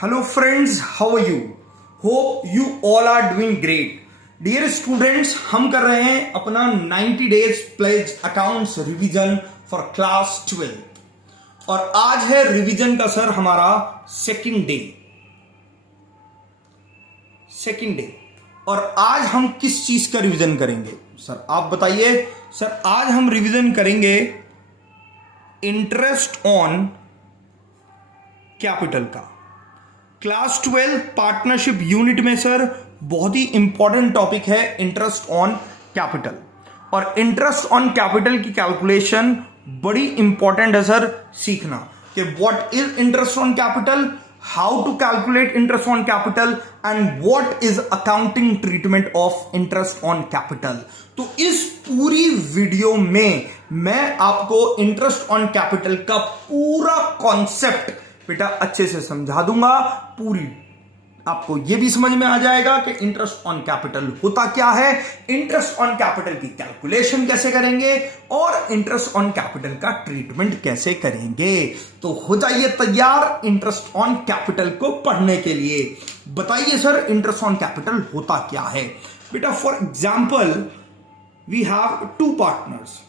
Hello friends, how are you? Hope you all are doing great. Dear students, हम कर रहे हैं अपना 90 days pledge accounts revision for class 12 और आज है रिवीजन का सर हमारा सेकंड डे और आज हम किस चीज का रिवीजन करेंगे सर आप बताइए। सर आज हम रिवीजन करेंगे इंटरेस्ट ऑन कैपिटल का। क्लास 12 पार्टनरशिप यूनिट में सर बहुत ही इंपॉर्टेंट टॉपिक है इंटरेस्ट ऑन कैपिटल और इंटरेस्ट ऑन कैपिटल की कैलकुलेशन बड़ी इंपॉर्टेंट है सर सीखना कि what is interest on capital, how to calculate interest on capital and what is accounting treatment of interest on capital. तो इस पूरी वीडियो में मैं आपको इंटरेस्ट ऑन कैपिटल का पूरा कॉन्सेप्ट बेटा अच्छे से समझा दूंगा। पूरी आपको यह भी समझ में आ जाएगा कि इंटरेस्ट ऑन कैपिटल होता क्या है, इंटरेस्ट ऑन कैपिटल की कैलकुलेशन कैसे करेंगे और इंटरेस्ट ऑन कैपिटल का ट्रीटमेंट कैसे करेंगे। तो हो जाइए तैयार इंटरेस्ट ऑन कैपिटल को पढ़ने के लिए। बताइए सर इंटरेस्ट ऑन कैपिटल होता क्या है। बेटा for example we have two partners,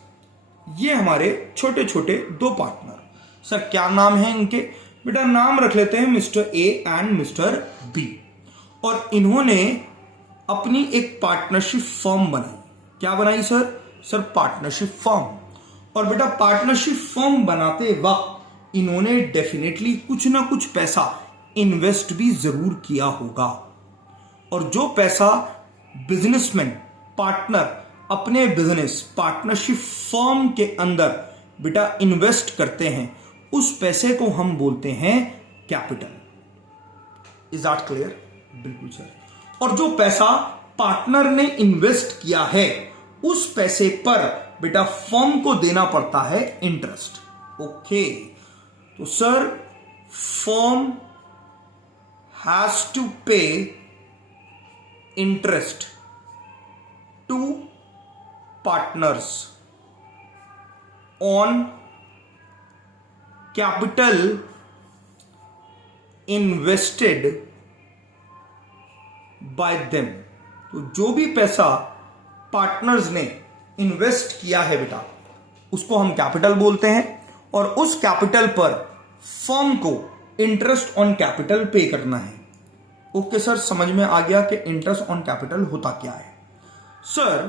ये हमारे छोटे छोटे दो पार्टनर। सर क्या नाम है इनके? बेटा नाम रख लेते हैं mister A and mister B और इन्होंने अपनी एक पार्टनरशिप फर्म बनाई। क्या बनाई सर? Sir partnership firm. और बेटा पार्टनरशिप फर्म बनाते वक्त इन्होंने डेफिनेटली कुछ ना कुछ पैसा इन्वेस्ट भी जरूर किया होगा और जो पैसा बिजनेसमैन पार्टनर अपने बिजनेस पार्टनरशिप फर्म के अंदर बेटा इन्वेस्ट करते हैं उस पैसे को हम बोलते हैं कैपिटल। Is that clear? बिल्कुल सर। और जो पैसा पार्टनर ने इन्वेस्ट किया है उस पैसे पर बेटा फर्म को देना पड़ता है इंटरेस्ट। ओके, तो sir firm has to pay interest to partners on capital invested by them. तो जो भी पैसा पार्टनर्स ने इन्वेस्ट किया है बेटा उसको हम कैपिटल बोलते हैं और उस कैपिटल पर फर्म को इंटरेस्ट ऑन कैपिटल पे करना है। ओके सर, समझ में आ गया कि इंटरेस्ट ऑन कैपिटल होता क्या है। सर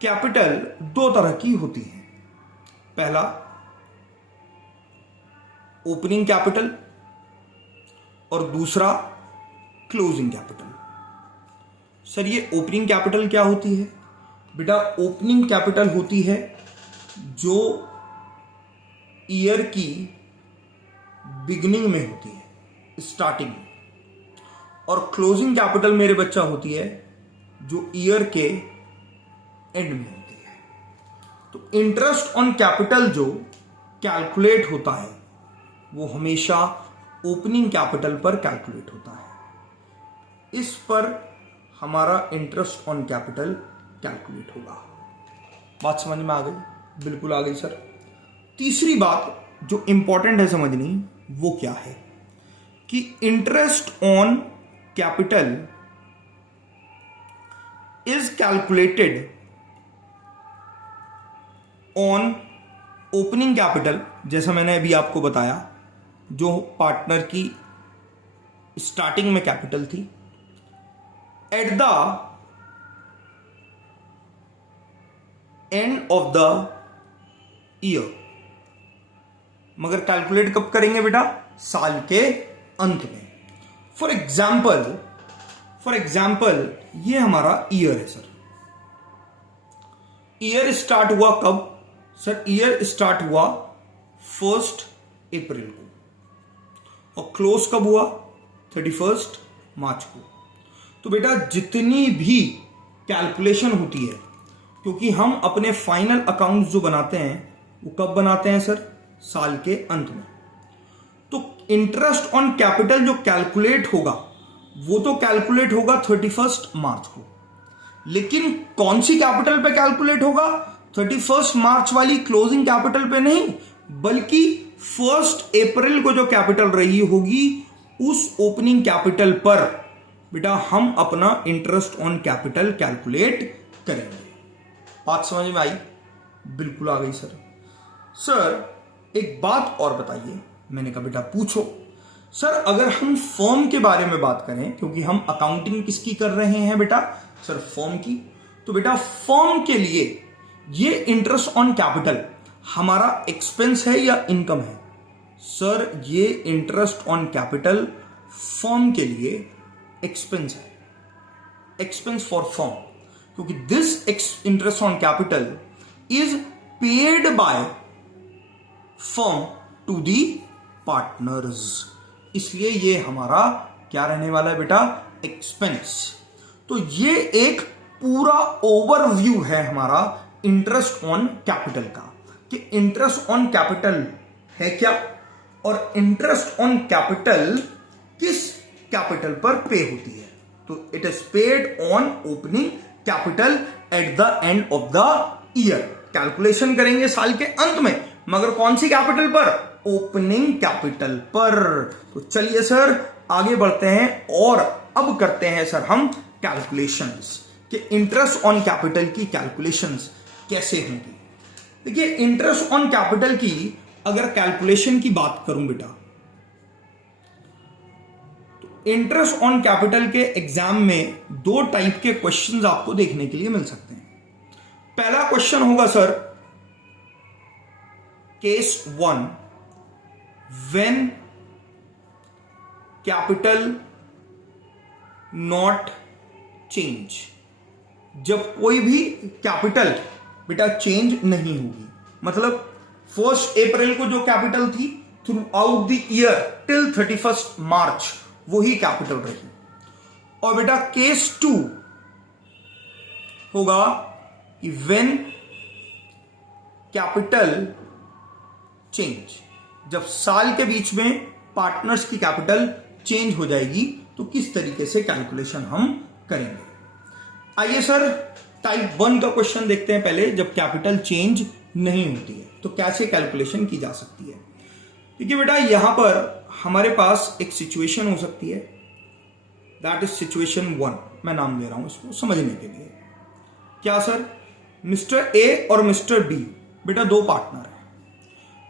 कैपिटल दो तरह की होती है। पहला ओपनिंग कैपिटल और दूसरा क्लोजिंग कैपिटल। सर ये ओपनिंग कैपिटल क्या होती है? बेटा ओपनिंग कैपिटल होती है जो ईयर की बिगिनिंग में होती है, स्टार्टिंग में, और क्लोजिंग कैपिटल मेरे बच्चा होती है जो ईयर के एंड में होती है। तो इंटरेस्ट ऑन कैपिटल जो कैलकुलेट होता है वो हमेशा ओपनिंग कैपिटल पर कैलकुलेट होता है। इस पर हमारा इंटरेस्ट ऑन कैपिटल कैलकुलेट होगा। बात समझ में आ गई? बिल्कुल आ गई सर। तीसरी बात जो इंपॉर्टेंट है समझनी वो क्या है कि interest on capital is calculated on opening capital, जैसा मैंने अभी आपको बताया जो पार्टनर की स्टार्टिंग में कैपिटल थी, at the end of the year. मगर कैलकुलेट कब करेंगे बेटा? साल के अंत में। फॉर एग्जाम्पल ये हमारा ईयर है सर। ईयर स्टार्ट हुआ कब? सर ईयर स्टार्ट हुआ 1 अप्रैल को और क्लोज कब हुआ? 31 मार्च को। तो बेटा जितनी भी कैलकुलेशन होती है, क्योंकि हम अपने फाइनल अकाउंट्स जो बनाते हैं वो कब बनाते हैं सर? साल के अंत में। तो इंटरेस्ट ऑन कैपिटल जो कैलकुलेट होगा वो तो कैलकुलेट होगा 31 मार्च को, लेकिन कौन सी कैपिटल पे कैलकुलेट होगा? 31 मार्च वाली क्लोजिंग कैपिटल पे नहीं, बल्कि 1 अप्रैल को जो कैपिटल रही होगी उस ओपनिंग कैपिटल पर बेटा हम अपना इंटरेस्ट ऑन कैपिटल कैलकुलेट करेंगे। बात समझ में आई? बिल्कुल आ गई सर। सर एक बात और बताइए। मैंने कहा बेटा पूछो। सर अगर हम फर्म के बारे में बात करें, क्योंकि हम अकाउंटिंग किसकी कर रहे हैं बेटा? सर फर्म की। तो बेटा फर्म के लिए ये इंटरेस्ट ऑन कैपिटल हमारा एक्सपेंस है या इनकम है? सर ये इंटरेस्ट ऑन कैपिटल फर्म के लिए एक्सपेंस है, एक्सपेंस फॉर फर्म, क्योंकि this interest on capital is paid by firm to the partners, इसलिए ये हमारा क्या रहने वाला है बेटा? एक्सपेंस। तो ये एक पूरा ओवरव्यू है हमारा इंटरेस्ट ऑन कैपिटल का, कि इंटरेस्ट ऑन कैपिटल है क्या और इंटरेस्ट ऑन कैपिटल किस कैपिटल पर पे होती है। तो it is paid on opening capital at the end of the year. Calculation करेंगे साल के अंत में, मगर कौन सी कैपिटल पर? ओपनिंग कैपिटल पर। तो चलिए सर आगे बढ़ते हैं और अब करते हैं सर हम कैलकुलेशंस कि इंटरेस्ट ऑन कैपिटल की कैलकुलेशंस कैसे होंगी। देखिए इंटरेस्ट ऑन कैपिटल की अगर कैलकुलेशन की बात करूं बेटा, तो इंटरेस्ट ऑन कैपिटल के एग्जाम में 2 टाइप के क्वेश्चंस आपको देखने के लिए मिल सकते हैं। पहला क्वेश्चन होगा sir case 1, when capital not change, जब कोई भी कैपिटल बेटा चेंज नहीं होगी। मतलब 1 अप्रैल को जो कैपिटल थी through out the year till 31 मार्च वही कैपिटल रही। और बेटा केस 2 होगा कि व्हेन कैपिटल चेंज, जब साल के बीच में पार्टनर्स की कैपिटल चेंज हो जाएगी तो किस तरीके से कैलकुलेशन हम करेंगे। आइए सर टाइप 1 का क्वेश्चन देखते हैं पहले। जब कैपिटल चेंज नहीं होती है तो कैसे कैलकुलेशन की जा सकती है। देखिए बेटा यहां पर हमारे पास एक सिचुएशन हो सकती है, दैट इज सिचुएशन 1। मैं नाम दे रहा हूं इसको समझने के लिए। क्या सर? मिस्टर ए और मिस्टर बी बेटा 2 पार्टनर हैं।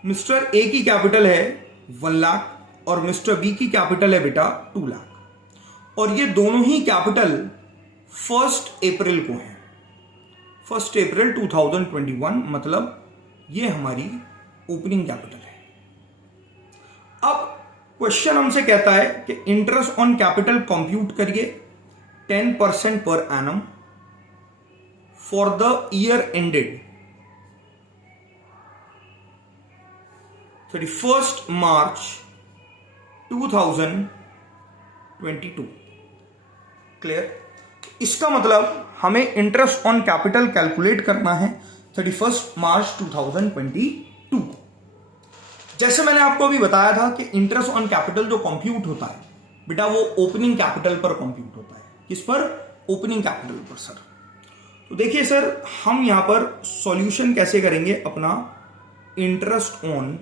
मिस्टर ए की कैपिटल है 1 लाख और मिस्टर बी की कैपिटल है बेटा 2 लाख, और ये दोनों ही कैपिटल 1 अप्रैल को है। 1 अप्रैल 2021, मतलब ये हमारी ओपनिंग कैपिटल है। अब क्वेश्चन हमसे कहता है कि इंटरेस्ट ऑन कैपिटल कंप्यूट करिए 10% per annum for the year ended 31 March 2022। Clear? इसका मतलब हमें इंटरेस्ट ऑन कैपिटल कैलकुलेट करना है 31 मार्च 2022। जैसे मैंने आपको अभी बताया था कि इंटरेस्ट ऑन कैपिटल जो कंप्यूट होता है बेटा वो ओपनिंग कैपिटल पर कंप्यूट होता है। किस पर? ओपनिंग कैपिटल पर सर। तो देखिए सर हम यहां पर सॉल्यूशन कैसे करेंगे अपना इंटरेस्ट ऑन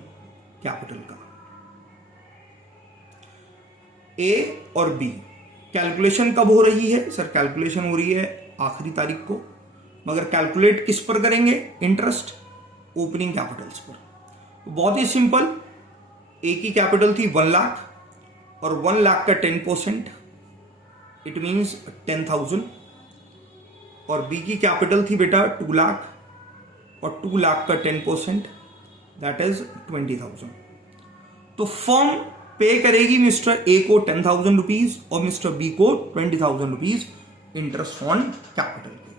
कैपिटल का। ए और बी कैलकुलेशन कब हो रही है? सर कैलकुलेशन हो रही है आखिरी तारीख को, मगर कैलकुलेट किस पर करेंगे? इंटरेस्ट ओपनिंग कैपिटल्स पर। तो बहुत ही सिंपल, ए की कैपिटल थी 1 लाख और 1 लाख का 10% इट मींस 10,000, और बी की कैपिटल थी बेटा 2 लाख और 2 लाख का 10% दैट इज 20,000। तो फर्म पे करेगी मिस्टर ए को 10,000 रुपीज और मिस्टर बी को 20,000 रुपीज इंटरेस्ट ऑन कैपिटल पे।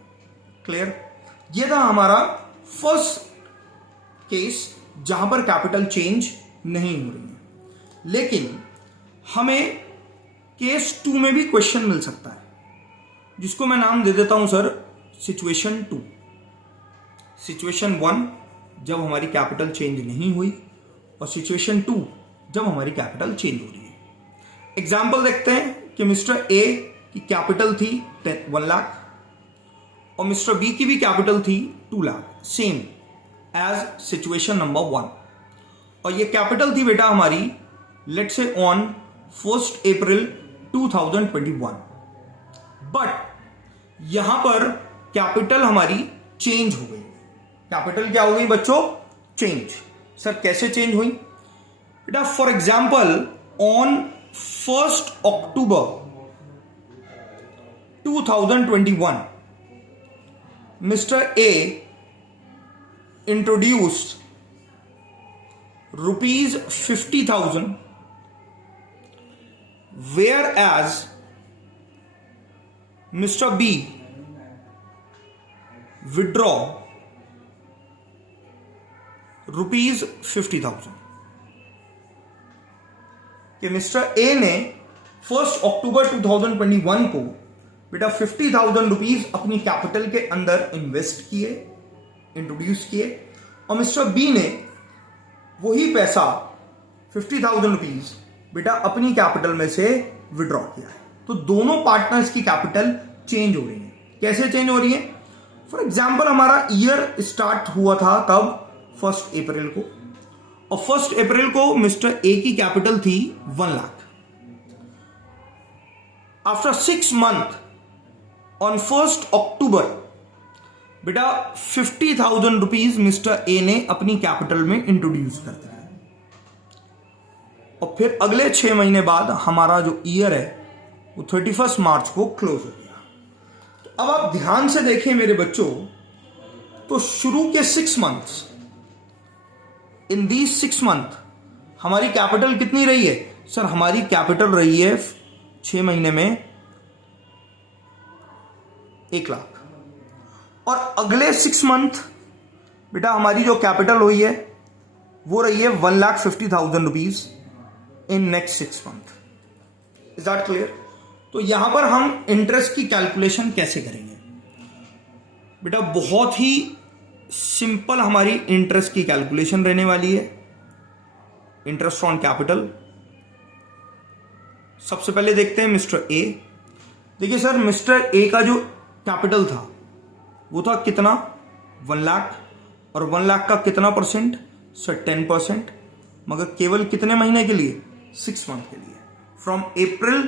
क्लियर? ये था हमारा फर्स्ट केस जहां पर कैपिटल चेंज नहीं हो रही है। लेकिन हमें केस 2 में भी क्वेश्चन मिल सकता है, जिसको मैं नाम दे देता हूं सर सिचुएशन 2। सिचुएशन 1 जब हमारी कैपिटल चेंज नहीं हुई, और सिचुएशन 2 जब हमारी कैपिटल चेंज हो रही है। एग्जाम्पल देखते हैं कि मिस्टर ए की कैपिटल थी 1 लाख और मिस्टर बी की भी कैपिटल थी 2 lakh, same as situation number 1। और ये कैपिटल थी बेटा हमारी let's say on 1 April 2021, but यहां पर कैपिटल हमारी चेंज हो गई। कैपिटल क्या हो गई बच्चों? चेंज। सर कैसे चेंज हुई बेटा? For example on 1 October 2021 mister A introduced ₹50,000 whereas Mr. B withdraw ₹50,000 कि मिस्टर ए ने 1 अक्टूबर 2021 को बेटा ₹50,000 अपनी कैपिटल के अंदर इन्वेस्ट किए, इंट्रोड्यूस किए, और मिस्टर बी ने वही पैसा ₹50,000 बेटा अपनी कैपिटल में से विड्रॉ किया है। तो दोनों पार्टनर्स की कैपिटल चेंज हो रही है। कैसे चेंज हो रही है? फॉर एग्जाम्पल हमारा ईयर स्टार्ट हुआ था तब 1 अप्रैल को, और 1 अप्रैल को मिस्टर ए की कैपिटल थी 1 लाख। आफ्टर 6 मंथ ऑन 1 अक्टूबर बेटा ₹50,000 मिस्टर ए ने अपनी कैपिटल में इंट्रोड्यूस कर दिया, और फिर अगले 6 महीने बाद हमारा जो ईयर है वो 31 मार्च को क्लोज हो गया। तो अब आप ध्यान से देखें मेरे बच्चों, तो शुरू के 6 मंथ्स, इन दीज 6 मंथ हमारी कैपिटल कितनी रही है? सर हमारी कैपिटल रही है 6 महीने में 1 लाख, और अगले 6 मंथ बेटा हमारी जो कैपिटल हुई है वो रही है ₹1,50,000 in next 6 month. Is that clear? तो यहां पर हम इंटरेस्ट की कैलकुलेशन कैसे करेंगे बेटा? बहुत ही सिंपल हमारी इंटरेस्ट की कैलकुलेशन रहने वाली है। इंटरेस्ट ऑन कैपिटल सबसे पहले देखते हैं मिस्टर ए। देखिए सर मिस्टर ए का जो कैपिटल था वो था कितना? 1 लाख, और 1 लाख का कितना परसेंट? सर 10%, मगर केवल कितने महीने के लिए? 6 मंथ के लिए, फ्रॉम अप्रैल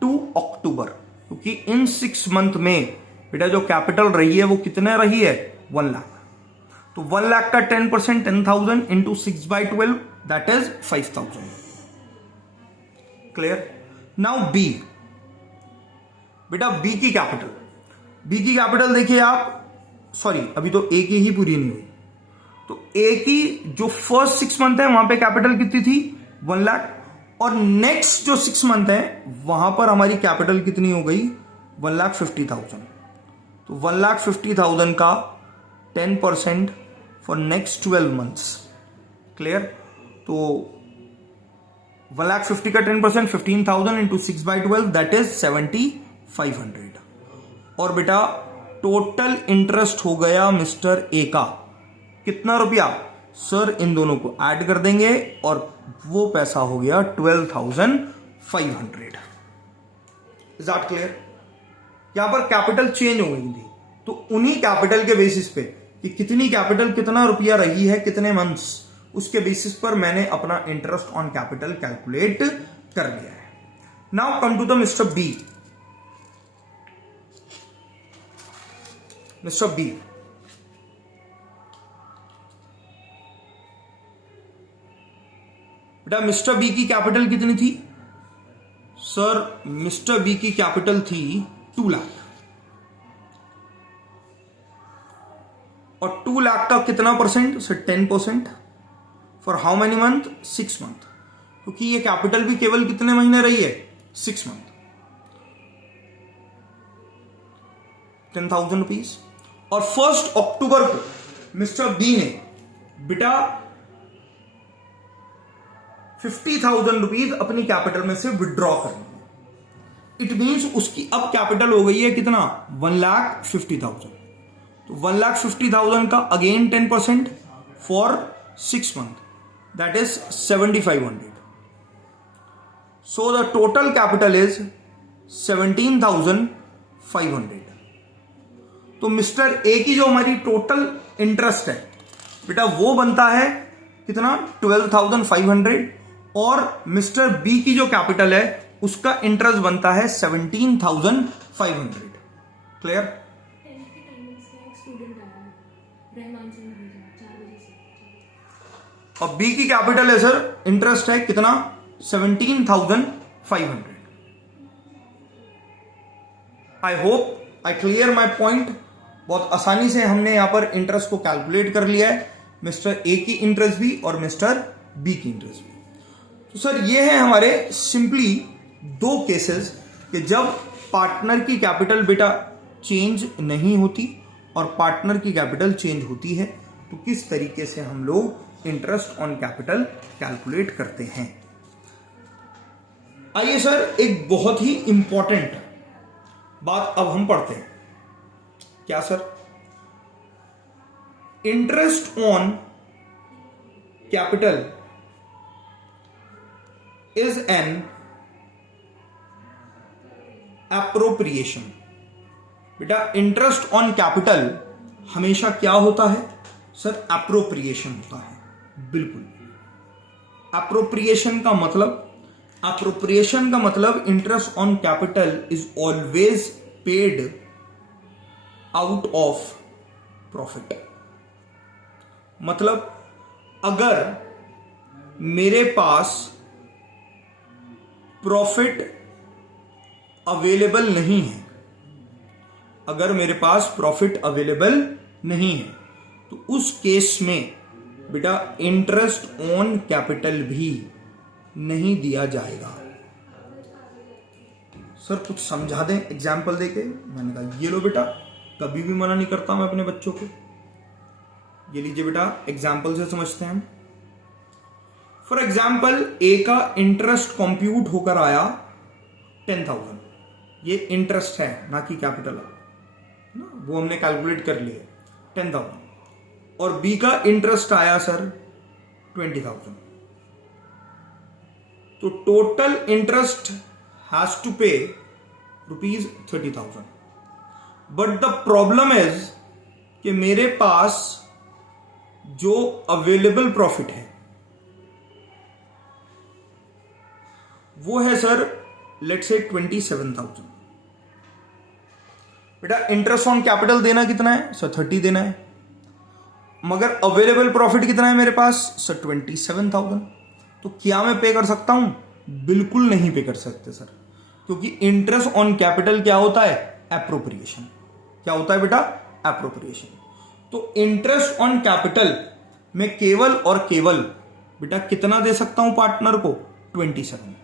टू अक्टूबर, क्योंकि इन 6 मंथ में बेटा जो कैपिटल रही है वो कितने रही है? 1 लाख। तो 1 लाख का 10% 10,000 into 6/12 that is 5,000। Clear? Now B, बेटा बी की कैपिटल, बी की कैपिटल देखिए आप, सॉरी अभी तो ए की ही पूरी नहीं हुई, तो ए की जो फर्स्ट 6 मंथ है वहां पे कैपिटल कितनी थी? 1 लाख, और नेक्स्ट जो 6 मंथ है वहां पर हमारी कैपिटल कितनी हो गई? 1,50,000। तो 1,50,000 का 10% फॉर नेक्स्ट 12 मंथ्स। क्लियर? तो 1,50,000 का 10% 15,000 इंटू 6/12 दैट इज 7,500। और बेटा टोटल इंटरेस्ट हो गया मिस्टर ए का कितना रुपया? सर इन दोनों को ऐड कर देंगे और वो पैसा हो गया 12,500। Is that clear? यहां पर कैपिटल चेंज हो गई थी, तो उन्हीं कैपिटल के बेसिस पे कि कितनी कैपिटल कितना रुपया रही है कितने मंथ्स, उसके बेसिस पर मैंने अपना इंटरेस्ट ऑन कैपिटल कैलकुलेट कर लिया है। Now come to the mister B. Mister B, बेटा मिस्टर बी की कैपिटल कितनी थी? सर मिस्टर बी की कैपिटल थी 2 लाख, और 2 लाख का कितना percent? Sir 10%। For how many month? 6 month, क्योंकि ये कैपिटल भी केवल कितने महीने रही है? 6 मंथ। 10,000 रुपीज, और 1 अक्टूबर को मिस्टर बी ने बेटा 50,000 रुपीज अपनी कैपिटल में से विड्रॉ कर लिया। इट मीन्स उसकी अब कैपिटल हो गई है कितना? 1,50,000। तो 1,50,000 का again 10% for 6 month that is 7,500। So the total capital is 17,500। तो मिस्टर ए की जो हमारी टोटल इंटरेस्ट है बेटा वो बनता है कितना 12,500 और मिस्टर बी की जो कैपिटल है उसका इंटरेस्ट बनता है 17,500। क्लियर? और बी की कैपिटल है सर, इंटरेस्ट है कितना 17,500। I hope I clear my point. बहुत आसानी से हमने यहां पर इंटरेस्ट को कैलकुलेट कर लिया है, मिस्टर ए की इंटरेस्ट भी और मिस्टर बी की इंटरेस्ट भी। तो सर ये है हमारे सिंपली दो केसेस कि जब पार्टनर की कैपिटल बेटा चेंज नहीं होती और पार्टनर की कैपिटल चेंज होती है, तो किस तरीके से हम लोग इंटरेस्ट ऑन कैपिटल कैलकुलेट करते हैं। आइए सर एक बहुत ही इंपॉर्टेंट बात अब हम पढ़ते हैं। क्या sir? Interest on capital is an appropriation. बेटा इंटरेस्ट ऑन कैपिटल हमेशा क्या होता है सर? एप्रोप्रिएशन होता है। बिल्कुल। एप्रोप्रिएशन का मतलब interest on capital is always paid out of profit. मतलब अगर मेरे पास प्रॉफिट अवेलेबल नहीं है, अगर मेरे पास प्रॉफिट अवेलेबल नहीं है, तो उस केस में बेटा इंटरेस्ट ऑन कैपिटल भी नहीं दिया जाएगा। सर कुछ समझा दें एग्जाम्पल देके। मैंने कहा ये लो बेटा, कभी भी मना नहीं करता मैं अपने बच्चों को। ये लीजिए बेटा, एग्जाम्पल से समझते हैं हम। फॉर एग्जाम्पल ए का इंटरेस्ट कंप्यूट होकर आया 10,000। ये इंटरेस्ट है ना कि कैपिटल है ना, वो हमने कैलकुलेट कर लिया 10,000। और बी का इंटरेस्ट आया सर 20,000। तो टोटल इंटरेस्ट हैज टू पे ₹30,000। बट द प्रॉब्लम इज कि मेरे पास जो अवेलेबल प्रॉफिट है वो है सर लेट्स से 27,000। बेटा इंटरेस्ट ऑन कैपिटल देना कितना है सर? 30 देना है। मगर अवेलेबल प्रॉफिट कितना है मेरे पास सर? 27,000। तो क्या मैं पे कर सकता हूं? बिल्कुल नहीं पे कर सकते सर, क्योंकि इंटरेस्ट ऑन कैपिटल क्या होता है? एप्रोप्रिएशन। क्या होता है बेटा? एप्रोप्रिएशन। तो इंटरेस्ट ऑन कैपिटल में केवल और केवल बेटा कितना दे सकता हूं पार्टनर को? 27।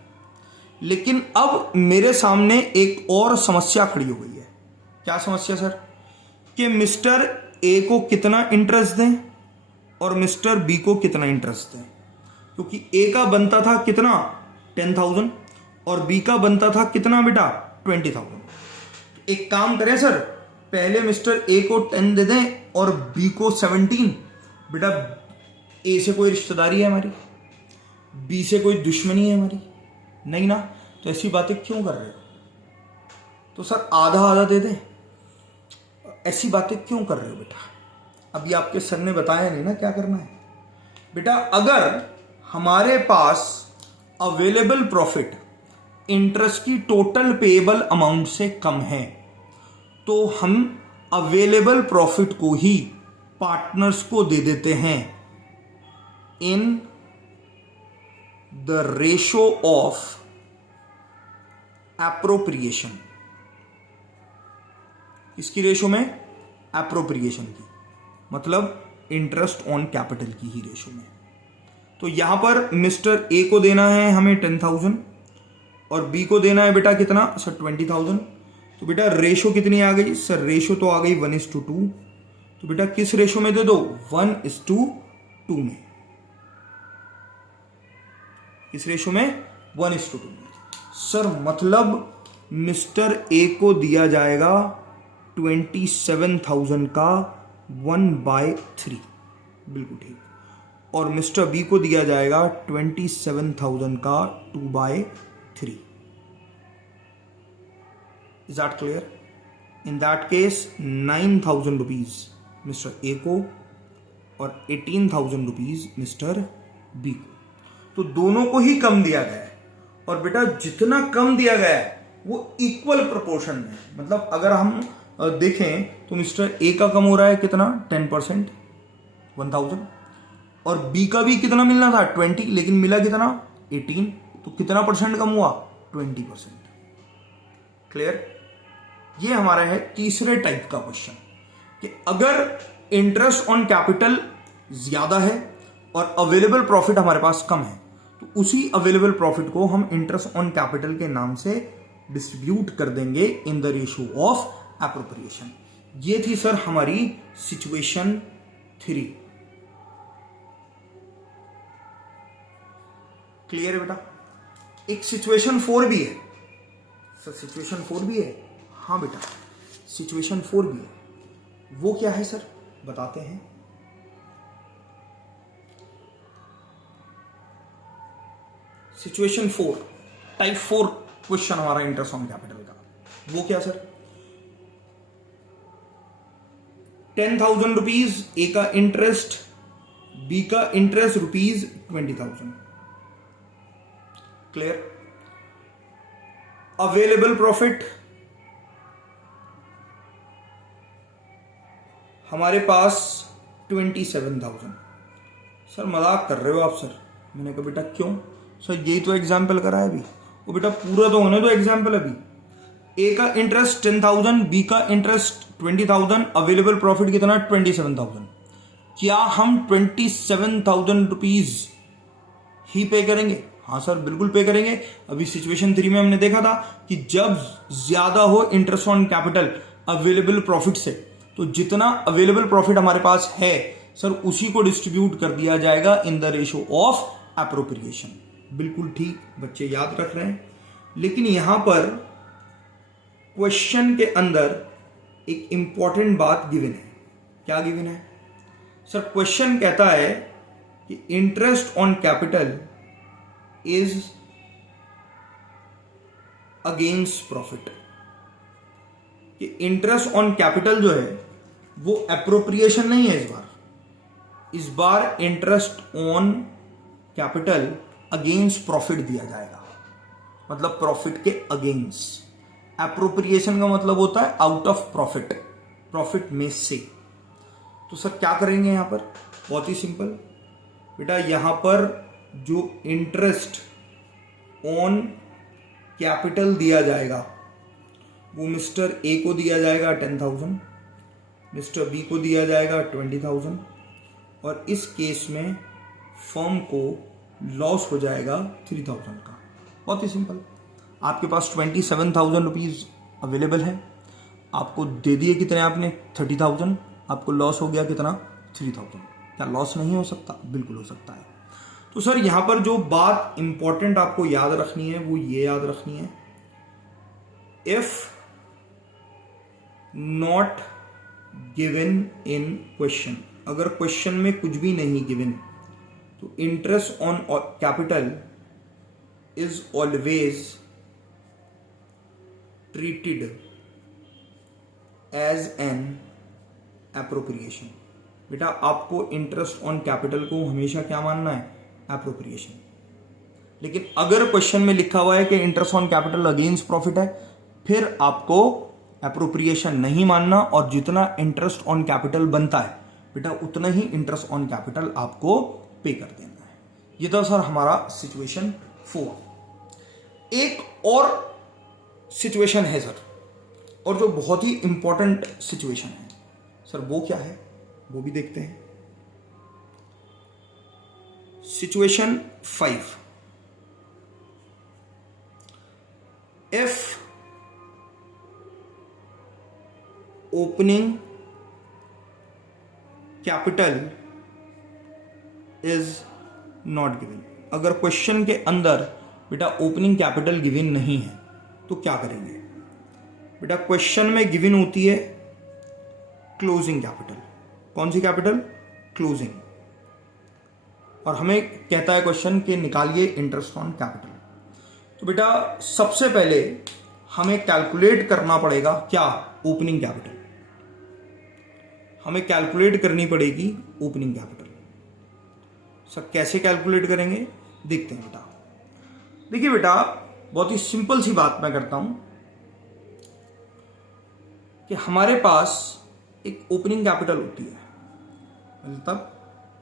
लेकिन अब मेरे सामने एक और समस्या खड़ी हो गई है। क्या समस्या सर? कि मिस्टर ए को कितना इंटरेस्ट दें और मिस्टर बी को कितना इंटरेस्ट दें, क्योंकि ए का बनता था कितना? 10,000 और बी का बनता था कितना बेटा? 20,000। एक काम करें सर, पहले मिस्टर ए को 10 दे दें और बी को 17। बेटा ए से कोई रिश्तेदारी है हमारी? बी से कोई दुश्मनी है हमारी? नहीं ना। तो ऐसी बातें क्यों कर रहे हो? तो सर आधा आधा दे दें। ऐसी बातें क्यों कर रहे हो बेटा? अभी आपके सर ने बताया नहीं ना क्या करना है। बेटा अगर हमारे पास अवेलेबल प्रॉफिट इंटरेस्ट की टोटल पेएबल अमाउंट से कम है, तो हम अवेलेबल प्रॉफिट को ही पार्टनर्स को दे देते हैं in the ratio of appropriation. इसकी रेशो में? एप्रोप्रिएशन की, मतलब इंटरेस्ट ऑन कैपिटल की ही रेशो में। तो यहां पर मिस्टर ए को देना है हमें 10,000 और बी को देना है बेटा कितना सर? 20,000। तो बेटा रेशो कितनी आ गई सर? रेशो तो आ गई 1:2। तो बेटा किस रेशो में दे दो? 1:2 में। इस रेशो में 1:2 में। सर मतलब मिस्टर ए को दिया जाएगा 27,000 का 1/3। बिल्कुल ठीक। और मिस्टर बी को दिया जाएगा 27,000 का 2/3। Is that clear? In that case 9,000 rupees mister A को और 18,000 रुपीज मिस्टर बी को। तो दोनों को ही कम दिया गया है, और बेटा जितना कम दिया गया है वो इक्वल प्रोपोर्शन में, मतलब अगर हम देखें तो मिस्टर ए का कम हो रहा है कितना, 10%, 1,000, और बी का भी कितना मिलना था 20, लेकिन मिला कितना 18, तो कितना परसेंट कम हुआ 20%। क्लियर? ये हमारा है तीसरे टाइप का क्वेश्चन कि अगर इंटरेस्ट ऑन कैपिटल ज्यादा है और अवेलेबल प्रॉफिट हमारे पास कम है, तो उसी अवेलेबल प्रॉफिट को हम इंटरेस्ट ऑन कैपिटल के नाम से डिस्ट्रीब्यूट कर देंगे in the ratio of appropriation. ये थी सर हमारी सिचुएशन 3। क्लियर है बेटा? एक सिचुएशन 4 भी है सर। सिचुएशन 4 भी है? हाँ बेटा, सिचुएशन 4 भी है। वो क्या है सर, बताते हैं। सिचुएशन 4, टाइप 4 क्वेश्चन हमारा इंटरेस्ट ऑन कैपिटल का। वो क्या सर, 10,000 रुपीज ए का इंटरेस्ट, बी का interest rupees 20,000। Clear? Available profit हमारे पास 27,000। सर मजाक कर रहे हो आप सर? मैंने कहा बेटा क्यों सर, यही तो एग्जाम्पल करा है अभी। वो बेटा पूरा तो होने दो एग्जाम्पल अभी। ए का इंटरेस्ट 10,000, बी का इंटरेस्ट 20,000, अवेलेबल प्रॉफिट कितना 27,000। क्या हम 27,000 रुपीज ही पे करेंगे? हाँ सर बिल्कुल पे करेंगे। अभी सिचुएशन 3 में हमने देखा था कि जब ज्यादा हो interest on capital available profit से, तो जितना अवेलेबल प्रॉफिट हमारे पास है सर उसी को डिस्ट्रीब्यूट कर दिया जाएगा in the ratio of appropriation. बिल्कुल ठीक, बच्चे याद रख रहे हैं। लेकिन यहां पर क्वेश्चन के अंदर एक इंपॉर्टेंट बात गिवन है। क्या गिवन है सर? क्वेश्चन कहता है कि interest on capital is against profit. कि इंटरेस्ट ऑन कैपिटल जो है वो एप्रोप्रिएशन नहीं है इस बार interest on capital against profit दिया जाएगा, मतलब प्रॉफिट के अगेंस्ट। एप्रोप्रिएशन का मतलब होता है आउट ऑफ प्रॉफिट, प्रॉफिट में से। तो सर क्या करेंगे यहां पर? बहुत ही सिंपल बेटा, यहां पर जो इंटरेस्ट ऑन कैपिटल दिया जाएगा वो मिस्टर ए को दिया जाएगा 10,000, मिस्टर बी को दिया जाएगा 20,000, और इस केस में फर्म को लॉस हो जाएगा 3,000 का। बहुत ही सिंपल। आपके पास 27,000 रुपीज अवेलेबल है, आपको दे दिए कितने आपने 30,000, आपको लॉस हो गया कितना 3,000। क्या लॉस नहीं हो सकता? बिल्कुल हो सकता है। तो सर यहां पर जो बात इंपॉर्टेंट आपको याद रखनी है वो ये याद रखनी है, if not given in question, अगर क्वेश्चन में कुछ भी नहीं गिवन तो interest on capital is always treated as an appropriation. बेटा आपको इंटरेस्ट ऑन कैपिटल को हमेशा क्या मानना है? एप्रोप्रिएशन। लेकिन अगर क्वेश्चन में लिखा हुआ है कि interest on capital against profit है, फिर आपको एप्रोप्रिएशन नहीं मानना, और जितना इंटरेस्ट ऑन कैपिटल बनता है बेटा उतना ही इंटरेस्ट ऑन कैपिटल आपको पे कर देना है। ये था सर हमारा सिचुएशन 4। एक और सिचुएशन है सर, और जो बहुत ही इंपॉर्टेंट सिचुएशन है सर, वो क्या है वो भी देखते हैं। Situation 5, if opening capital is not given. अगर क्वेश्चन के अंदर बेटा ओपनिंग कैपिटल गिवन नहीं है तो क्या करेंगे? बेटा क्वेश्चन में गिवन होती है क्लोजिंग कैपिटल। कौन सी कैपिटल? क्लोजिंग। और हमें कहता है क्वेश्चन कि निकालिए इंटरेस्ट ऑन कैपिटल। तो बेटा सबसे पहले हमें कैलकुलेट करना पड़ेगा क्या? Opening capital. हमें कैलकुलेट करनी पड़ेगी ओपनिंग कैपिटल। सर कैसे कैलकुलेट करेंगे, देखते हैं बेटा। देखिए बेटा, बहुत ही सिंपल सी बात मैं करता हूं कि हमारे पास एक ओपनिंग कैपिटल होती है, मतलब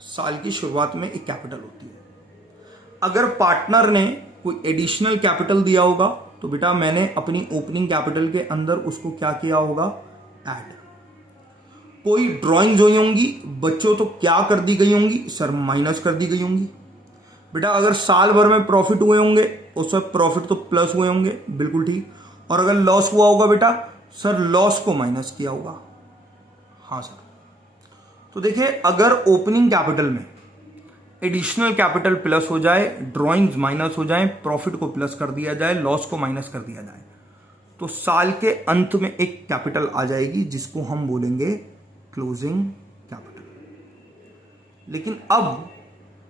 साल की शुरुआत में एक कैपिटल होती है। अगर पार्टनर ने कोई एडिशनल कैपिटल दिया होगा तो बेटा मैंने अपनी ओपनिंग कैपिटल के अंदर उसको क्या किया होगा, ऐड। कोई ड्राइंग्स हुई होंगी बच्चों तो क्या कर दी गई होंगी, सर माइनस कर दी गई होंगी। बेटा अगर साल भर में प्रॉफिट हुए होंगे उस वक्त प्रॉफिट तो प्लस हुए होंगे, बिल्कुल ठीक। और अगर लॉस हुआ होगा बेटा, सर लॉस को माइनस किया होगा। हाँ सर। तो देखिए, अगर ओपनिंग कैपिटल में एडिशनल कैपिटल प्लस हो जाए, ड्राइंग्स माइनस हो जाए, प्रॉफिट को प्लस कर दिया जाए, लॉस को माइनस कर दिया जाए, तो साल के अंत में एक कैपिटल आ जाएगी जिसको हम बोलेंगे क्लोजिंग कैपिटल। लेकिन अब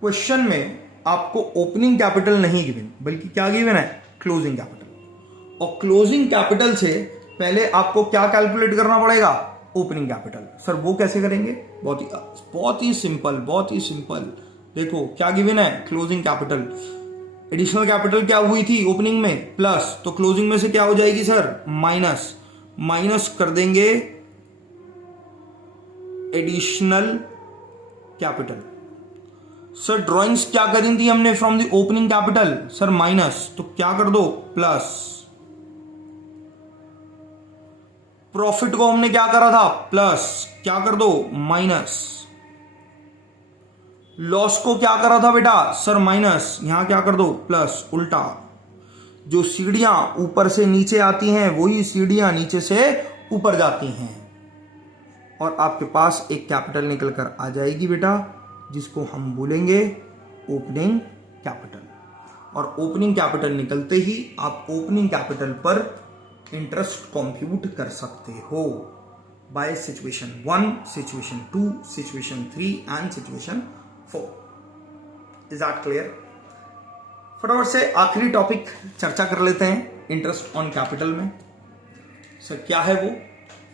क्वेश्चन में आपको ओपनिंग कैपिटल नहीं गिवन, बल्कि क्या गिवन है, क्लोजिंग कैपिटल। और क्लोजिंग कैपिटल से पहले आपको क्या कैलकुलेट करना पड़ेगा, ओपनिंग कैपिटल। सर वो कैसे करेंगे, बहुत ही सिंपल। देखो क्या गिवन है, क्लोजिंग कैपिटल। एडिशनल कैपिटल क्या हुई थी ओपनिंग में, प्लस, तो क्लोजिंग में से क्या हो जाएगी सर, माइनस कर देंगे एडिशनल कैपिटल। सर ड्राइंग्स क्या करी थी हमने from the opening capital, sir minus, तो क्या कर दो, प्लस। प्रॉफिट को हमने क्या करा था, प्लस, क्या कर दो, माइनस। लॉस को क्या करा था बेटा, सर माइनस, यहां क्या कर दो, प्लस। उल्टा, जो सीढ़ियां ऊपर से नीचे आती हैं वही सीढ़ियां नीचे से ऊपर जाती हैं, और आपके पास एक कैपिटल निकल कर आ जाएगी बेटा, जिसको हम बोलेंगे ओपनिंग कैपिटल। और ओपनिंग कैपिटल निकलते ही आप ओपनिंग कैपिटल पर इंटरेस्ट कंप्यूट कर सकते हो by situation 1, situation 2, situation 3 and situation 4। Is that clear? फटाफट से आखिरी टॉपिक चर्चा कर लेते हैं इंटरेस्ट ऑन कैपिटल में। सर क्या है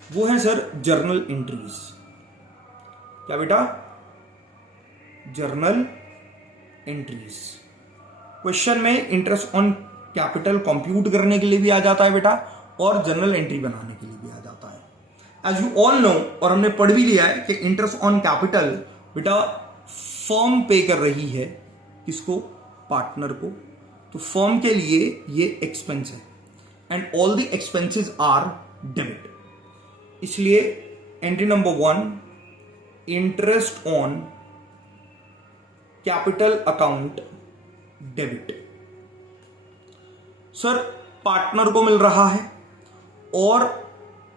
वो है सर जर्नल एंट्रीज। क्या बेटा, जर्नल एंट्रीज। क्वेश्चन में इंटरेस्ट ऑन कैपिटल कंप्यूट करने के लिए भी आ जाता है बेटा, और जर्नल एंट्री बनाने के लिए भी आ जाता है। एज यू ऑल नो, और हमने पढ़ भी लिया है कि इंटरेस्ट ऑन कैपिटल बेटा फर्म पे कर रही है, किसको, पार्टनर को। तो फर्म के लिए ये एक्सपेंस है, and all the expenses are debit. इसलिए entry number 1, interest on capital account debit. Sir partner को मिल रहा है, और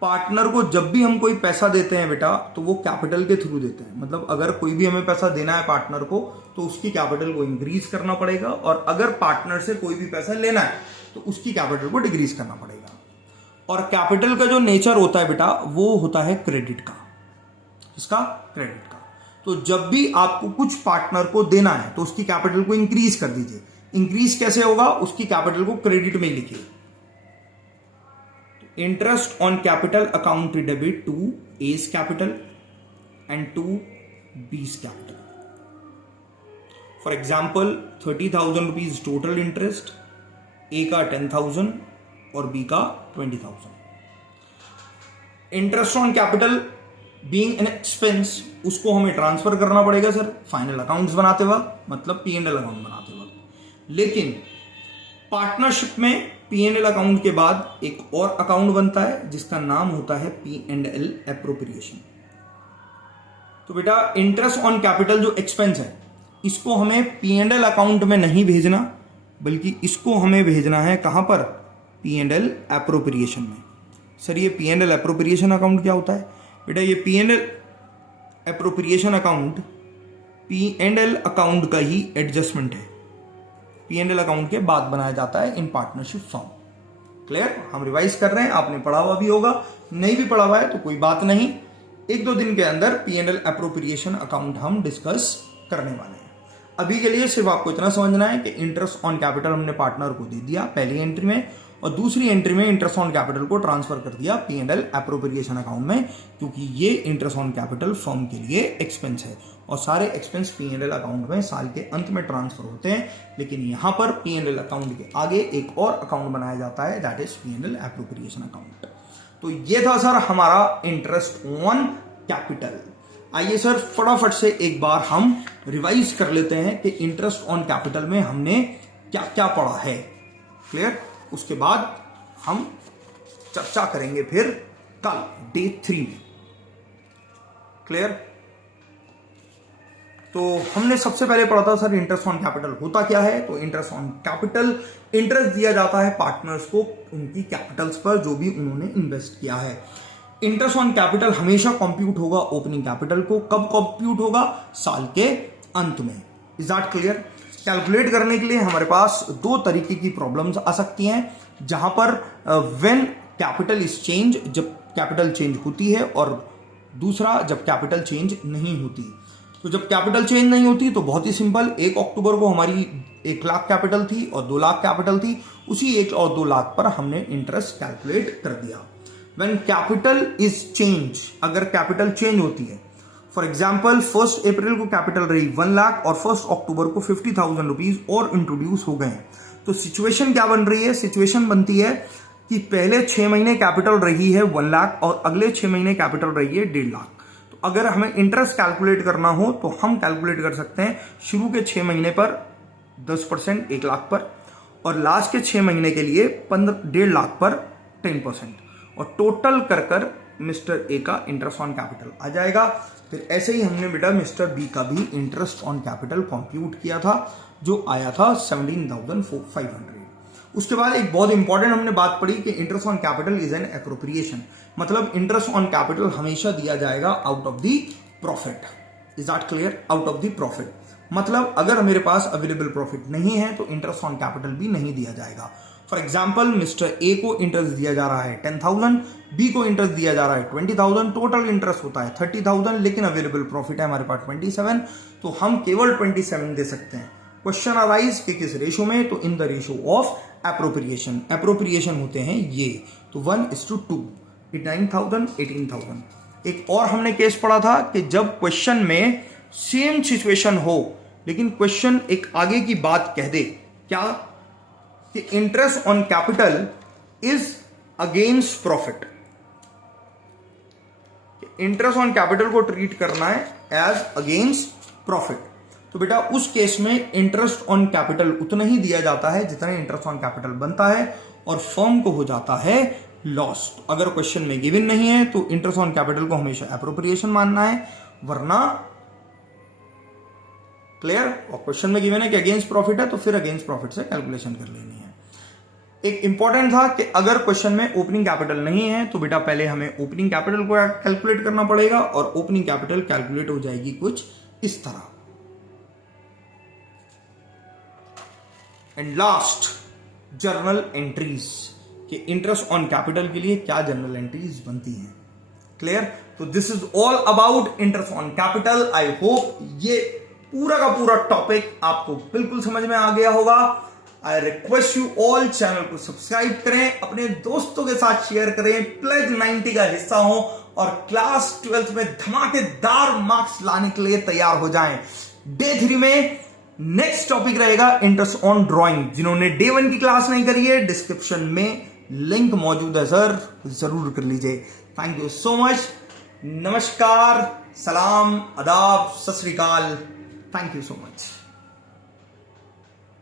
पार्टनर को जब भी हम कोई पैसा देते हैं बेटा तो वो कैपिटल के थ्रू देते हैं। मतलब अगर कोई भी हमें पैसा देना है पार्टनर को तो उसकी कैपिटल को इंक्रीज करना पड़ेगा, और अगर पार्टनर से कोई भी पैसा लेना है तो उसकी कैपिटल को डिक्रीज करना पड़ेगा। और कैपिटल का जो नेचर होता है बेटा वो होता है क्रेडिट का। इसका क्रेडिट का। तो जब भी आपको कुछ पार्टनर को देना है तो उसकी कैपिटल को इंक्रीज कर दीजिए। इंक्रीज कैसे होगा, उसकी कैपिटल को क्रेडिट में लिखिए। Interest on capital account debit to A's capital and to B's capital. For example 30,000 rupees total interest, A का 10,000 और बी का 20,000। Interest on capital being an expense, उसको हमें ट्रांसफर करना पड़ेगा सर फाइनल अकाउंट्स बनाते वक्त, मतलब P&L अकाउंट बनाते वक्त। लेकिन पार्टनरशिप में P&L अकाउंट के बाद एक और अकाउंट बनता है जिसका नाम होता है P&L एप्रोप्रिएशन। तो बेटा इंटरेस्ट ऑन कैपिटल जो एक्सपेंस है इसको हमें P&L अकाउंट में नहीं भेजना, बल्कि इसको हमें भेजना है कहां पर, P&L एप्रोप्रिएशन में। सर ये P&L एप्रोप्रिएशन अकाउंट क्या होता है बेटा, ये P&L appropriation account P&L account का ही एडजस्टमेंट है। P&L अकाउंट के बाद बनाया जाता है इन पार्टनरशिप फॉर्म। क्लियर? हम रिवाइज कर रहे हैं, आपने पढ़ा हुआ भी होगा, नहीं भी पढ़ा हुआ है तो कोई बात नहीं, 1-2 दिन के अंदर P&L एप्रोप्रिएशन अकाउंट हम डिस्कस करने वाले हैं। अभी के लिए सिर्फ आपको इतना समझना है कि इंटरेस्ट ऑन कैपिटल हमने पार्टनर को दे दिया पहली एंट्री में, और दूसरी एंट्री में इंटरेस्ट ऑन कैपिटल को ट्रांसफर कर दिया P&L एप्रोप्रिएशन अकाउंट में, क्योंकि ये इंटरेस्ट ऑन कैपिटल फर्म के लिए एक्सपेंस है और सारे एक्सपेंस P&L अकाउंट में साल के अंत में ट्रांसफर होते हैं। लेकिन यहां पर P&L अकाउंट के आगे एक और अकाउंट बनाया जाता है, that is P&L appropriation account. तो ये था सर हमारा इंटरेस्ट ऑन कैपिटल। आइए सर फटाफट से एक बार हम रिवाइज कर लेते हैं कि इंटरेस्ट ऑन कैपिटल में हमने क्या क्या पढ़ा है। क्लियर? उसके बाद हम चर्चा करेंगे फिर कल डे 3 में। क्लियर? तो हमने सबसे पहले पढ़ा था सर इंटरेस्ट ऑन कैपिटल होता क्या है। तो इंटरेस्ट ऑन कैपिटल, इंटरेस्ट दिया जाता है पार्टनर्स को उनकी कैपिटल्स पर जो भी उन्होंने इन्वेस्ट किया है। इंटरेस्ट ऑन कैपिटल हमेशा कंप्यूट होगा ओपनिंग कैपिटल को। कब कंप्यूट होगा? साल के अंत में। Is that clear? कैलकुलेट करने के लिए हमारे पास दो तरीके की प्रॉब्लम्स आ सकती हैं, जहां पर व्हेन कैपिटल इज चेंज, जब कैपिटल चेंज होती है, और दूसरा जब कैपिटल चेंज नहीं होती। तो जब कैपिटल चेंज नहीं होती तो बहुत ही सिंपल, 1 अक्टूबर को हमारी 1 लाख कैपिटल थी और 2 लाख कैपिटल थी, उसी 1 और 2 लाख पर हमने इंटरेस्ट कैलकुलेट कर दिया। व्हेन कैपिटल इज चेंज, अगर कैपिटल चेंज होती है, फॉर एग्जाम्पल 1 अप्रैल को कैपिटल रही 1 लाख और 1 अक्टूबर को 50,000 रुपीज और इंट्रोड्यूस हो गए, तो सिचुएशन क्या बन रही है? सिचुएशन बनती है कि पहले 6 महीने कैपिटल रही है 1 लाख और अगले 6 महीने कैपिटल रही है 1.5 लाख। तो अगर हमें इंटरेस्ट कैलकुलेट करना हो तो हम कैलकुलेट कर सकते हैं शुरू के 6 महीने पर 10% 1 लाख पर, और लास्ट के 6 महीने के लिए 1.5 लाख पर 10%, और टोटल कर मिस्टर ए का इंटरेस्ट ऑन कैपिटल आ जाएगा। फिर ऐसे ही हमने बेटा मिस्टर बी का भी इंटरेस्ट ऑन कैपिटल कंप्यूट किया था, जो आया था 17,500। उसके बाद एक बहुत इंपॉर्टेंट हमने बात पढ़ी कि interest on capital is an appropriation, मतलब इंटरेस्ट ऑन कैपिटल हमेशा दिया जाएगा out of the profit. Is that clear? Out of the profit मतलब अगर मेरे पास अवेलेबल प्रॉफिट नहीं है तो इंटरेस्ट ऑन कैपिटल भी नहीं दिया जाएगा। फॉर एग्जाम्पल मिस्टर ए को इंटरेस्ट दिया जा रहा है 10,000, बी को इंटरेस्ट दिया जा रहा है 20,000, टोटल इंटरेस्ट होता है 30,000, लेकिन अवेलेबल प्रॉफिट है हमारे पास 27, तो हम केवल 27 दे सकते हैं। क्वेश्चन अराइज कि किस रेशो में? तो in the ratio of appropriation. Appropriation होते हैं ये, तो 1:2, 9,000, 18,000। एक और हमने केस पढ़ा था कि जब क्वेश्चन में सेम सिचुएशन हो लेकिन क्वेश्चन एक आगे की बात कह दे, क्या कि interest on capital is against profit. Interest on capital को ट्रीट करना है एज अगेंस्ट प्रॉफिट, तो बेटा उस केस में इंटरेस्ट ऑन कैपिटल उतना ही दिया जाता है जितना इंटरेस्ट ऑन कैपिटल बनता है, और फर्म को हो जाता है लॉस। अगर क्वेश्चन में गिवन नहीं है तो इंटरेस्ट ऑन कैपिटल को हमेशा एप्रोप्रिएशन मानना है, वरना क्लियर। और क्वेश्चन में गिवन है कि अगेंस्ट प्रॉफिट है तो फिर अगेंस्ट प्रॉफिट से कैलकुलेशन कर लेनी है। एक इंपॉर्टेंट था कि अगर क्वेश्चन में ओपनिंग कैपिटल नहीं है तो बेटा पहले हमें ओपनिंग कैपिटल को कैलकुलेट करना पड़ेगा, और ओपनिंग कैपिटल कैलकुलेट हो जाएगी कुछ इस तरह। एंड लास्ट, जर्नल एंट्रीज, कि इंटरेस्ट ऑन कैपिटल के लिए क्या जर्नल एंट्रीज बनती हैं। क्लियर? तो this is all about interest on capital. I hope ये पूरा का पूरा टॉपिक आपको बिल्कुल समझ में आ गया होगा। I request you all, channel को सब्सक्राइब करें, अपने दोस्तों के साथ शेयर करें, प्लेज 90 का हिस्सा हो और क्लास 12th में धमाकेदार मार्क्स लाने के लिए तैयार हो जाएं। डे 3 में नेक्स्ट टॉपिक रहेगा इंटरेस्ट ऑन ड्राइंग। जिन्होंने डे 1 की क्लास नहीं करी है, डिस्क्रिप्शन में लिंक मौजूद है सर, जरूर कर लीजिए। Thank you so much. नमस्कार, सलाम, आदाब, सत श्री अकाल। Thank you so much.